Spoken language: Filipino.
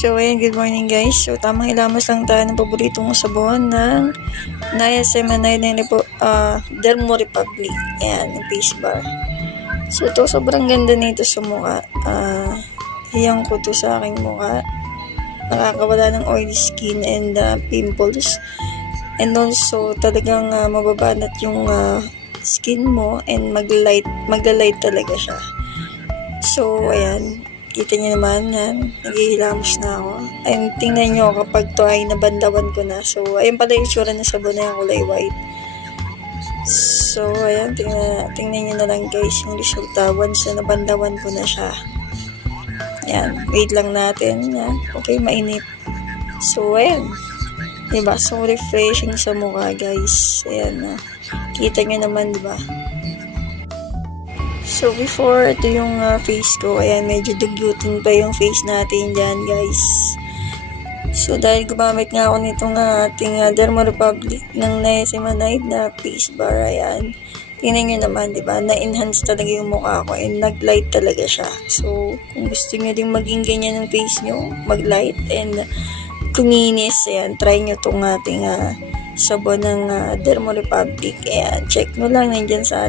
So, ayan, good morning guys. So, tamang ilamos lang tayo ng paboritong sabon ng Niacinamide Dermo Republic. Ayan, yung face bar. So, to sobrang ganda nito sa mukha. Hiyang ko to sa aking mukha. Nakakawala ng oily skin and pimples. And also, talagang mababanat yung skin mo and magla-light talaga siya. So, ayan. Kita niyo naman, naghihilamos na ako. And tingnan niyo kapag to ay nabandawan ko na. So, ayan pala yung tsura ng sabon na yung kulay white. So, ayan, tingnan niyo na lang guys yung resulta once na nabandawan ko na siya. Ayan, wait lang natin. Ayan. Okay, mainit. So, ayan. Diba? So, refreshing sa mukha guys. Ayan, kita niyo naman, diba? So, before, ito yung face ko. Ayan, medyo dugyutin pa yung face natin dyan, guys. So, dahil gumamit nga ako nitong ating Dermo Republic ng Niacinamide na face bar, ayan. Tingnan nyo naman, diba? Na-enhance talaga yung mukha ko and nag-light talaga siya. So, kung gusto nyo din maging ganyan yung face nyo, mag-light and kuminis, ayan, try nyo itong ating sabon ng Dermo Republic. Ayan, check nyo lang, nandyan sa